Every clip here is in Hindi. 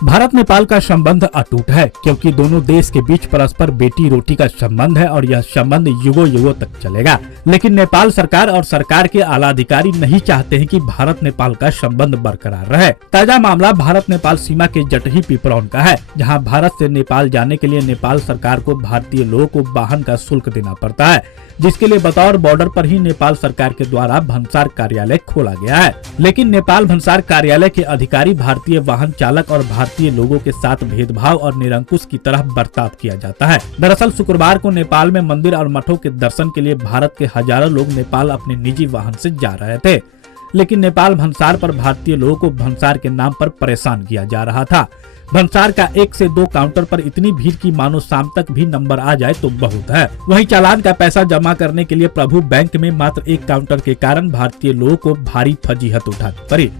भारत नेपाल का संबंध अटूट है क्योंकि दोनों देश के बीच परस्पर बेटी रोटी का संबंध है और यह संबंध युगों युगों तक चलेगा। लेकिन नेपाल सरकार और सरकार के आला अधिकारी नहीं चाहते हैं कि भारत नेपाल का संबंध बरकरार रहे। ताजा मामला भारत नेपाल सीमा के जटही पिपरौन का है, जहां भारत से नेपाल जाने के लिए नेपाल सरकार को भारतीय लोगों को वाहन का शुल्क देना पड़ता है, जिसके लिए बतौर बॉर्डर पर ही नेपाल सरकार के द्वारा भंसार कार्यालय खोला गया है। लेकिन नेपाल भंसार कार्यालय के अधिकारी भारतीय वाहन चालक और भारतीय लोगों के साथ भेदभाव और निरंकुश की तरह बर्ताव किया जाता है। दरअसल शुक्रवार को नेपाल में मंदिर और मठों के दर्शन के लिए भारत के हजारों लोग नेपाल अपने निजी वाहन से जा रहे थे, लेकिन नेपाल भंसार पर भारतीय लोगों को भंसार के नाम पर परेशान किया जा रहा था। भंसार का 1 से 2 काउंटर पर इतनी भीड़ की मानो शाम तक भी नंबर आ जाए तो बहुत है। वहीं चालान का पैसा जमा करने के लिए प्रभु बैंक में मात्र 1 काउंटर के कारण भारतीय लोगों को भारी फजीहत उठानी पड़ी।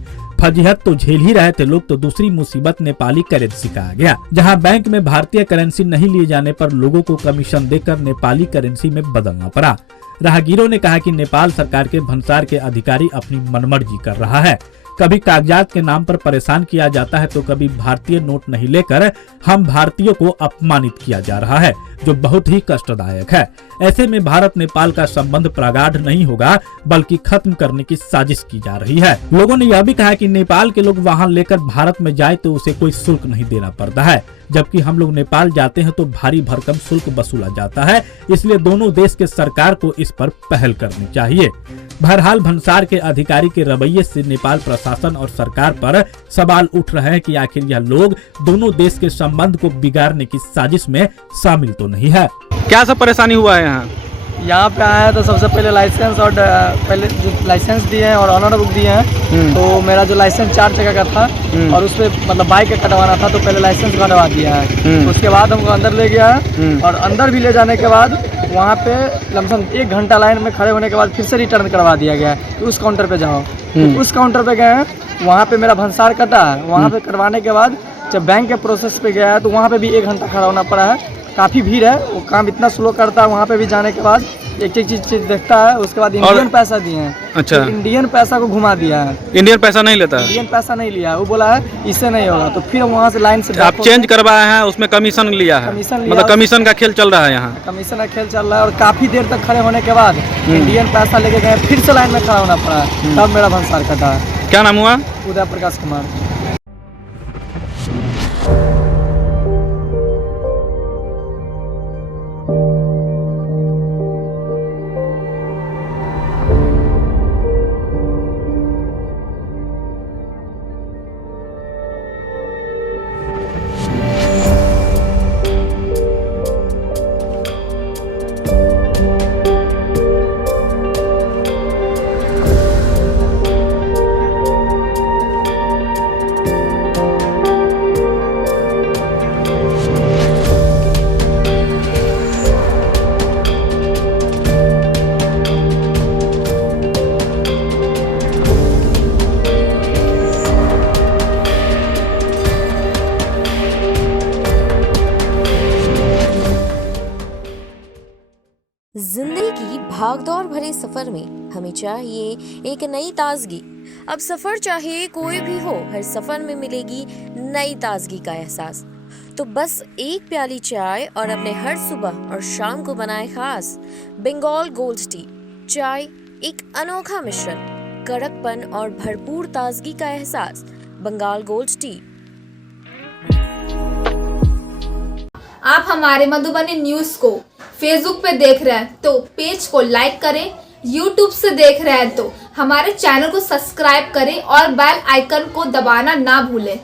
फजीहत तो झेल ही रहे थे लोग, तो दूसरी मुसीबत नेपाली करेंसी का आ गया, जहां बैंक में भारतीय करेंसी नहीं लिए जाने पर लोगों को कमीशन देकर नेपाली करेंसी में बदलना पड़ा। राहगीरों ने कहा कि नेपाल सरकार के भंसार के अधिकारी अपनी मनमर्जी कर रहा है। कभी कागजात के नाम पर परेशान किया जाता है तो कभी भारतीय नोट नहीं लेकर हम भारतीयों को अपमानित किया जा रहा है, जो बहुत ही कष्टदायक है। ऐसे में भारत नेपाल का संबंध प्रगाढ़ नहीं होगा बल्कि खत्म करने की साजिश की जा रही है। लोगों ने यह भी कहा कि नेपाल के लोग वाहन लेकर भारत में जाए तो उसे कोई शुल्क नहीं देना पड़ता है, जबकि हम लोग नेपाल जाते हैं तो भारी भरकम शुल्क वसूला जाता है। इसलिए दोनों देश के सरकार को इस पर पहल करनी चाहिए। बहरहाल भंसार के अधिकारी के रवैये से नेपाल प्रशासन और सरकार पर सवाल उठ रहे हैं कि आखिर यह लोग दोनों देश के संबंध को बिगाड़ने की साजिश में शामिल तो नहीं है। क्या सब परेशानी हुआ है यहाँ पे आया है तो सबसे पहले लाइसेंस और पहले जो लाइसेंस दिए हैं और ऑनर बुक दिए हैं, तो मेरा जो लाइसेंस 4 जगह का था और उस पर मतलब बाइक का कटवाना था, तो पहले लाइसेंस कटवा दिया है। उसके बाद हमको अंदर ले गया है और अंदर भी ले जाने के बाद वहाँ पे लमसम 1 घंटा लाइन में खड़े होने के बाद फिर से रिटर्न करवा दिया गया है कि उस काउंटर पे जाओ। तो उस काउंटर पे गए हैं, वहाँ पे मेरा भंसार कटा है। वहाँ पे कटवाने के बाद जब बैंक के प्रोसेस पे गया है तो वहाँ पे भी 1 घंटा खड़ा होना पड़ा है। काफ़ी भीड़ है, वो काम इतना स्लो करता है। वहाँ पे भी जाने के बाद एक चीज देखता है, उसके बाद इंडियन पैसा दिए हैं। अच्छा, तो इंडियन पैसा को घुमा दिया है। इंडियन पैसा नहीं लेता? इंडियन पैसा नहीं लिया, वो बोला है इससे नहीं होगा। तो फिर वहाँ से लाइन से आप चेंज करवाए हैं, उसमें कमीशन लिया है? कमीशन लिया, मतलब कमीशन का खेल चल रहा है यहाँ? कमीशन का खेल चल रहा है और काफ़ी देर तक खड़े होने के बाद इंडियन पैसा लेके गए, फिर से लाइन में खड़ा होना पड़ा है। तब मेरा भंसार कटा है। क्या नाम हुआ? उदय प्रकाश कुमार। जिंदगी की भागदौड़ भरे सफर में हमें चाहिए एक नई ताजगी। अब सफर चाहे कोई भी हो, हर सफर में मिलेगी नई ताजगी का एहसास। तो बस एक प्याली चाय और अपने हर सुबह और शाम को बनाए खास बंगाल गोल्ड टी। चाय एक अनोखा मिश्रण, कड़कपन और भरपूर ताजगी का एहसास। Bengal gold tea. आप हमारे मधुबनी न्यूज को फेसबुक पे देख रहे हैं तो पेज को लाइक करें, यूट्यूब से देख रहे हैं तो हमारे चैनल को सब्सक्राइब करें और बेल आइकन को दबाना ना भूलें।